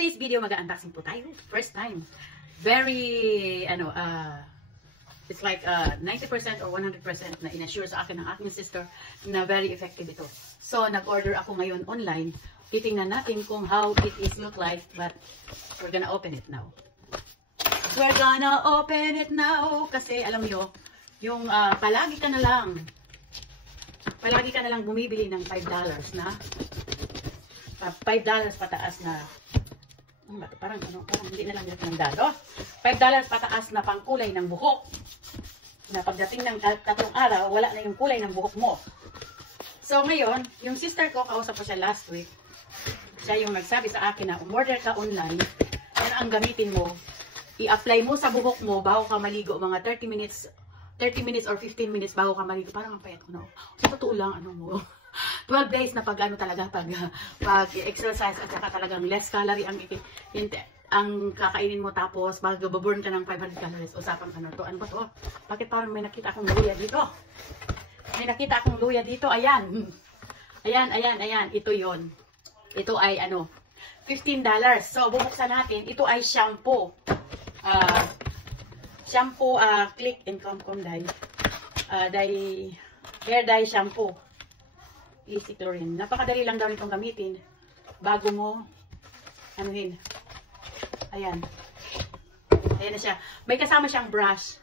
today's video, mag-unboxing po tayo. First time. Very, it's like 90% or 100% na in-assure sa akin ng aking sister na very effective ito. So, nag-order ako ngayon online. Titingnan natin kung how it is look like, but we're gonna open it now. We're gonna open it now. Kasi, alam nyo, yung palagi ka na lang bumibili ng $5 na $5 pataas na parang hindi na lang ng dalo. $5 pataas na pangkulay ng buhok. Na pagdating ng 3 araw, wala na yung kulay ng buhok mo. So ngayon, yung sister ko, kausap ko siya last week. Siya yung nagsabi sa akin na umorder ka online, yan ang gamitin mo. I-apply mo sa buhok mo bago ka maligo, mga 30 minutes or 15 minutes bago ka maligo. Parang ang payat ko na. Sa totoo lang, 12 days na pag-exercise at saka talagang less calorie ang kakainin mo, tapos mag-burn ka ng 500 calories. Usapang ano ba to? Bakit parang may nakita akong luya dito? Ayan. Ito yon. Ito ay $15. So, bubuksan natin. Ito ay shampoo. Click and Comb dye. Hair dye shampoo. Easy chlorine. Napakadali lang daw itong gamitin bago mo anuhin. Ayan na siya. May kasama siyang brush.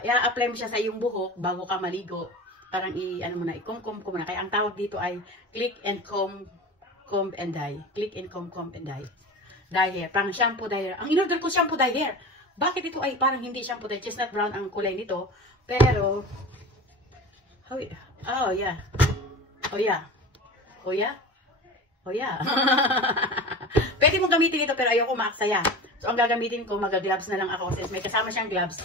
I-apply mo siya sa iyong buhok bago ka maligo. Parang i-comb mo na. Kaya ang tawag dito ay click and comb and dye. Click and comb and dye. Dye hair. Parang shampoo dye hair. Ang inorder ko shampoo dye hair. Bakit ito ay parang hindi shampoo dye? Chestnut brown ang kulay nito. Pero Oh yeah. Pwede mong gamitin ito pero ayoko maaksaya. So, ang gagamitin ko, mag-gloves na lang ako since may kasama siyang gloves.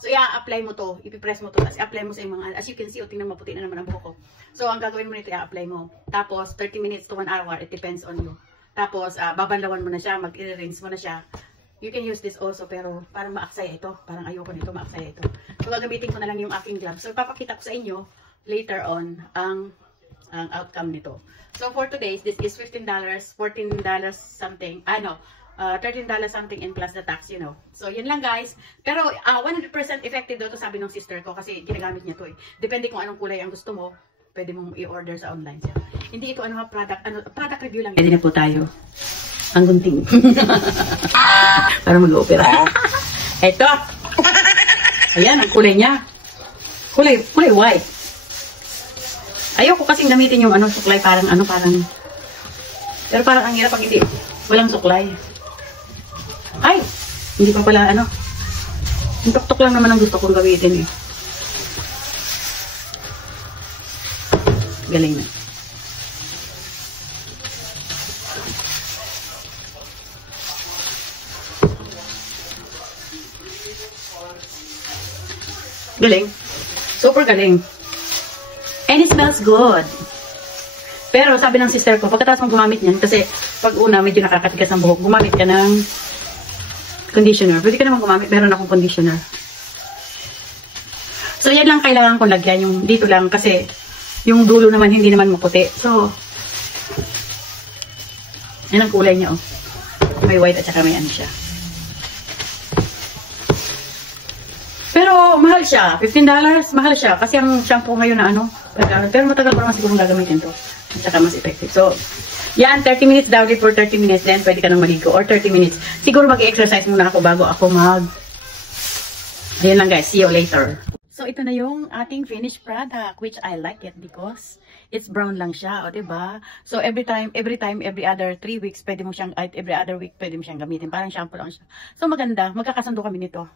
So, i-apply mo to, ipipress mo to, tapos i-apply mo sa mga, as you can see, tingnan mo, puti na naman ang buhok ko. So, ang gagawin mo nito, i-apply mo. Tapos, 30 minutes to 1 hour, it depends on you. Tapos, babanlawan mo na siya, mag-rinse mo na siya. You can use this also, pero parang maaksaya ito. Parang ayoko nito, maaksaya ito. So, gagamitin ko na lang yung aking gloves. So, papakita ko sa inyo, later on, ang outcome nito. So, for today, this is $15, $14 something, $13 something and plus the tax, So, yun lang guys. Pero, 100% effective daw to, sabi ng sister ko, kasi ginagamit niya to eh. Depende kung anong kulay ang gusto mo, pwede mong i-order sa online. So, hindi ito product review lang. Pwede na po tayo. Ang gunting. Para mag-opera. Ito. Ayan, ang kulay niya. Kulay white. Ayoko kasing gamitin yung suklay, parang pero parang ang hirap pag hindi walang suklay. Ay, hindi pa pala yung tok-tok lang naman ang gusto kong gamitin eh. Galing na. Galing. Super galing. And it smells good. Pero sabi ng sister ko, pagkatapos mong gumamit niyan, kasi pag una medyo nakakatigas ang buhok, gumamit ka ng conditioner. Pwede ka naman gumamit, meron akong conditioner. So yan lang kailangan kong lagyan, yung dito lang, kasi yung dulo naman hindi naman maputi. So, yan ang kulay niya, oh. May white at saka may siya. Pero mahal siya, $15, mahal siya. Kasi ang shampoo ngayon na pero matagal pa naman siguro gagamitin to. At saka mas effective. So, yan, 30 minutes daw, for 30 minutes, then pwede ka nang maligo. Or 30 minutes. Siguro mag-exercise muna ako bago ako Ayan lang guys, see you later. So, ito na yung ating finished product, which I like it because it's brown lang siya, o diba? So, every other 3 weeks, every other week, pwede mo siyang gamitin. Parang shampoo lang siya. So, maganda. Magkakasundo kami nito.